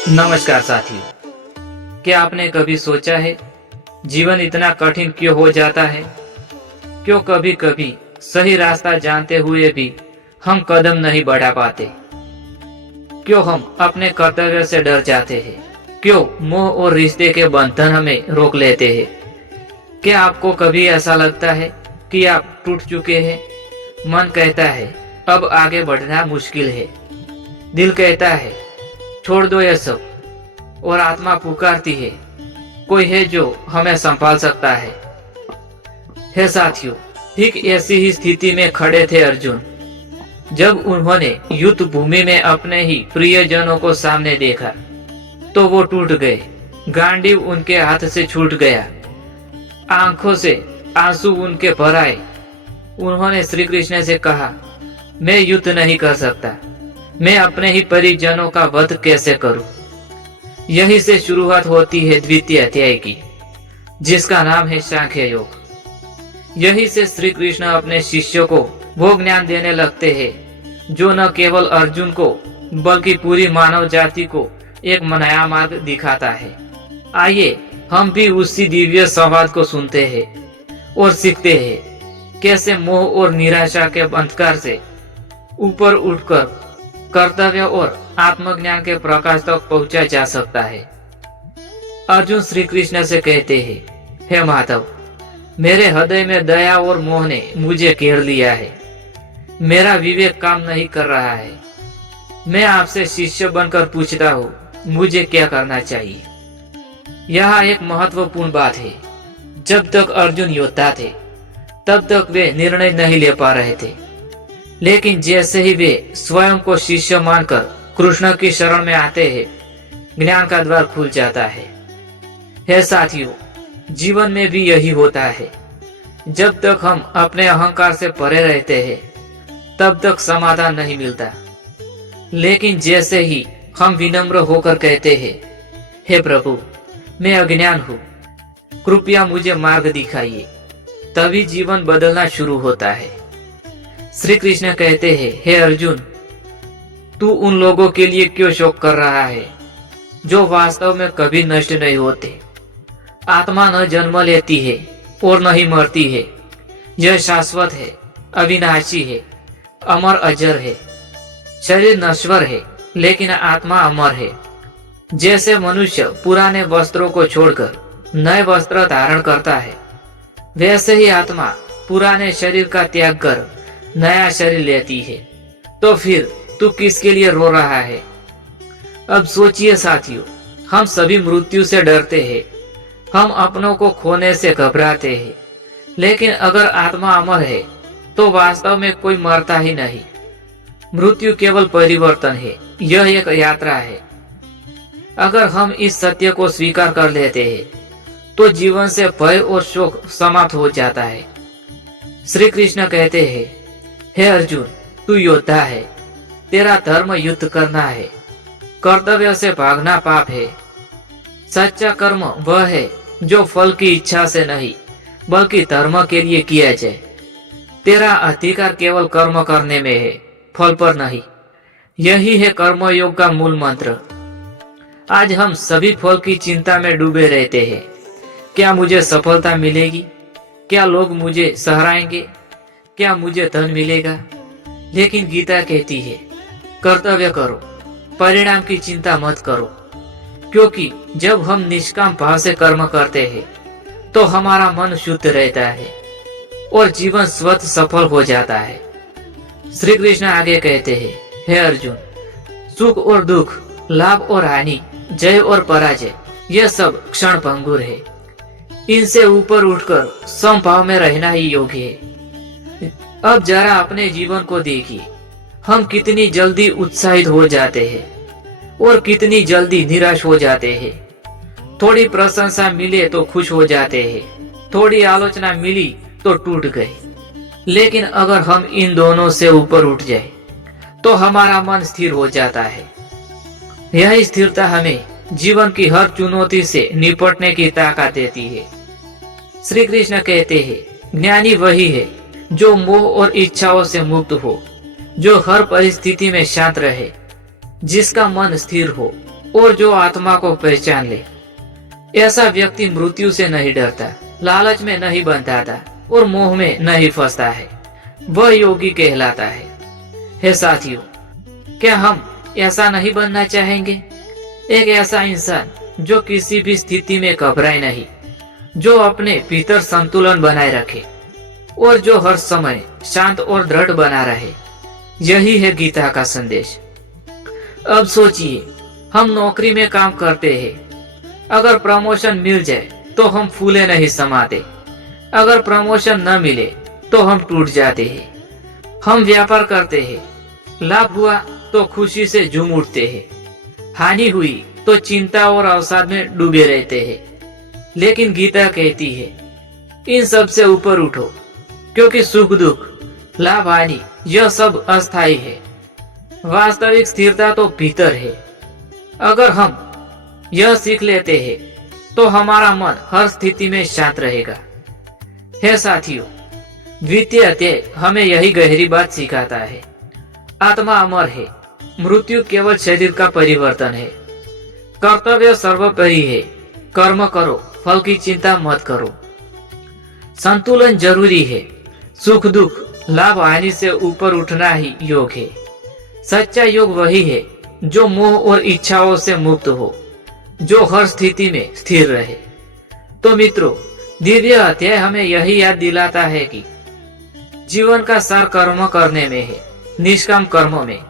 नमस्कार साथियों, क्या आपने कभी सोचा है जीवन इतना कठिन क्यों हो जाता है? क्यों कभी कभी सही रास्ता जानते हुए भी हम कदम नहीं बढ़ा पाते? क्यों हम अपने कर्तव्य से डर जाते हैं? क्यों मोह और रिश्ते के बंधन हमें रोक लेते हैं? क्या आपको कभी ऐसा लगता है कि आप टूट चुके हैं? मन कहता है अब आगे बढ़ना मुश्किल है, दिल कहता है छोड़ दो ये सब, और आत्मा पुकारती है कोई है जो हमें संभाल सकता है। हे साथियों, ठीक ऐसी ही स्थिति में खड़े थे अर्जुन जब उन्होंने युद्ध भूमि में अपने ही प्रियजनों को सामने देखा तो वो टूट गए। गांडीव उनके हाथ से छूट गया, आंखों से आंसू उनके भर आए। उन्होंने श्री कृष्ण से कहा, मैं युद्ध नहीं कर सकता, मैं अपने ही परिजनों का वध कैसे करूं? यही से शुरुआत होती है द्वितीय अध्याय की, जिसका नाम है सांख्य योग। यही से श्री कृष्ण अपने शिष्यों को वो ज्ञान देने लगते हैं जो न केवल अर्जुन को बल्कि पूरी मानव जाति को एक नया मार्ग दिखाता है। आइए हम भी उसी दिव्य संवाद को सुनते हैं और सीखते हैं कैसे मोह और निराशा के अंधकार से ऊपर उठकर कर्तव्य और आत्मज्ञान के प्रकाश तक पहुंचा जा सकता है। अर्जुन श्री कृष्ण से कहते हैं, हे माधव, मेरे हृदय में दया और मोह ने मुझे घेर लिया है। मेरा विवेक काम नहीं कर रहा है। मैं आपसे शिष्य बनकर पूछता हूँ, मुझे क्या करना चाहिए? यहाँ एक महत्वपूर्ण बात है। जब तक अर्जुन योद्धा थे तब तक वे निर्णय नहीं ले पा रहे थे, लेकिन जैसे ही वे स्वयं को शिष्य मानकर कृष्ण की शरण में आते हैं, ज्ञान का द्वार खुल जाता है। हे साथियों, जीवन में भी यही होता है। जब तक हम अपने अहंकार से परे रहते हैं तब तक समाधान नहीं मिलता, लेकिन जैसे ही हम विनम्र होकर कहते हैं, हे प्रभु, मैं अज्ञान हूँ, कृपया मुझे मार्ग दिखाइए, तभी जीवन बदलना शुरू होता है। श्री कृष्ण कहते हैं, हे अर्जुन, तू उन लोगों के लिए क्यों शोक कर रहा है जो वास्तव में कभी नष्ट नहीं होते? आत्मा न जन्म लेती है और न ही मरती है। यह शाश्वत है, अविनाशी है, अमर अजर है। शरीर नश्वर है लेकिन आत्मा अमर है। जैसे मनुष्य पुराने वस्त्रों को छोड़कर नए वस्त्र धारण करता है, वैसे ही आत्मा पुराने शरीर का त्याग कर नया शरीर लेती है। तो फिर तू किसके लिए रो रहा है? अब सोचिए साथियों, हम सभी मृत्यु से डरते हैं, हम अपनों को खोने से घबराते हैं, लेकिन अगर आत्मा अमर है तो वास्तव में कोई मरता ही नहीं। मृत्यु केवल परिवर्तन है, यह एक यात्रा है। अगर हम इस सत्य को स्वीकार कर लेते हैं तो जीवन से भय और शोक समाप्त हो जाता है। श्री कृष्ण कहते हैं, हे अर्जुन, तू योद्धा है, तेरा धर्म युद्ध करना है, कर्तव्य से भागना पाप है। सच्चा कर्म वह है जो फल की इच्छा से नहीं बल्कि धर्म के लिए किया जाए। तेरा अधिकार केवल कर्म करने में है, फल पर नहीं। यही है कर्मयोग का मूल मंत्र। आज हम सभी फल की चिंता में डूबे रहते हैं। क्या मुझे सफलता मिलेगी? क्या लोग मुझे सराहेंगे? क्या मुझे धन मिलेगा? लेकिन गीता कहती है, कर्तव्य करो, परिणाम की चिंता मत करो। क्योंकि जब हम निष्काम भाव से कर्म करते हैं तो हमारा मन शुद्ध रहता है और जीवन स्वतः सफल हो जाता है। श्री कृष्ण आगे कहते हैं, हे अर्जुन, सुख और दुख, लाभ और हानि, जय और पराजय, यह सब क्षण भंगुर है। इनसे ऊपर उठकर समभाव में रहना ही योग्य है। अब जरा अपने जीवन को देखिए, हम कितनी जल्दी उत्साहित हो जाते हैं और कितनी जल्दी निराश हो जाते हैं। थोड़ी प्रशंसा मिले तो खुश हो जाते हैं, थोड़ी आलोचना मिली तो टूट गए। लेकिन अगर हम इन दोनों से ऊपर उठ जाए तो हमारा मन स्थिर हो जाता है। यह स्थिरता हमें जीवन की हर चुनौती से निपटने की ताकत देती है। श्री कृष्ण कहते हैं, ज्ञानी वही है जो मोह और इच्छाओं से मुक्त हो, जो हर परिस्थिति में शांत रहे, जिसका मन स्थिर हो और जो आत्मा को पहचान ले, ऐसा व्यक्ति मृत्यु से नहीं डरता, लालच में नहीं बंधाता और मोह में नहीं फंसता है। वह योगी कहलाता है। हे साथियों, क्या हम ऐसा नहीं बनना चाहेंगे? एक ऐसा इंसान जो किसी भी स्थिति में घबराए नहीं, जो अपने भीतर संतुलन बनाए रखे और जो हर समय शांत और दृढ़ बना रहे। यही है गीता का संदेश। अब सोचिए, हम नौकरी में काम करते हैं। अगर प्रमोशन मिल जाए तो हम फूले नहीं समाते। अगर प्रमोशन न मिले तो हम टूट जाते हैं। हम व्यापार करते हैं, लाभ हुआ तो खुशी से झूम उठते हैं, हानि हुई तो चिंता और अवसाद में डूबे रहते हैं। लेकिन गीता कहती है, इन सब से ऊपर उठो, क्योंकि सुख दुख, लाभ हानि यह सब अस्थायी है। वास्तविक स्थिरता तो भीतर है। अगर हम यह सीख लेते हैं तो हमारा मन हर स्थिति में शांत रहेगा। हे साथियों, द्वितीय अध्याय हमें यही गहरी बात सिखाता है। आत्मा अमर है, मृत्यु केवल शरीर का परिवर्तन है। कर्तव्य सर्वोपरि है, कर्म करो, फल की चिंता मत करो। संतुलन जरूरी है, सुख दुख, लाभ हानि से ऊपर उठना ही योग है। सच्चा योग वही है जो मोह और इच्छाओं से मुक्त हो, जो हर स्थिति में स्थिर रहे। तो मित्रों, दिव्य अध्याय हमें यही याद दिलाता है कि जीवन का सार कर्म करने में है, निष्काम कर्मों में।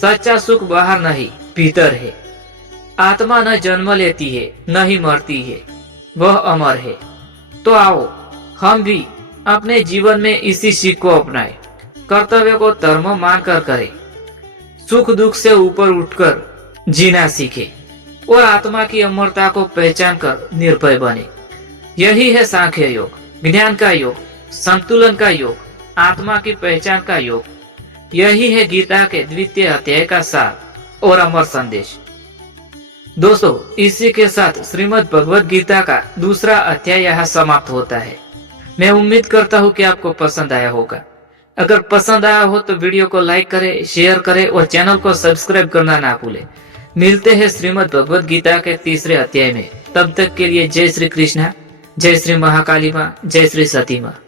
सच्चा सुख बाहर नहीं, भीतर है। आत्मा न जन्म लेती है, न ही मरती है, वह अमर है। तो आओ हम भी अपने जीवन में इसी सीख को अपनाएं, कर्तव्य को धर्म मानकर करें, सुख दुख से ऊपर उठकर जीना सीखे और आत्मा की अमरता को पहचान कर निर्भय बने। यही है सांख्य योग, ज्ञान का योग, संतुलन का योग, आत्मा की पहचान का योग। यही है गीता के द्वितीय अध्याय का सार और अमर संदेश। दोस्तों, इसी के साथ श्रीमद् भगवद गीता का दूसरा अध्याय यहाँ समाप्त होता है। मैं उम्मीद करता हूँ कि आपको पसंद आया होगा। अगर पसंद आया हो तो वीडियो को लाइक करें, शेयर करें और चैनल को सब्सक्राइब करना ना भूलें। मिलते हैं श्रीमद् भगवद गीता के तीसरे अध्याय में। तब तक के लिए जय श्री कृष्णा, जय श्री महाकाली माँ, जय श्री सती माँ।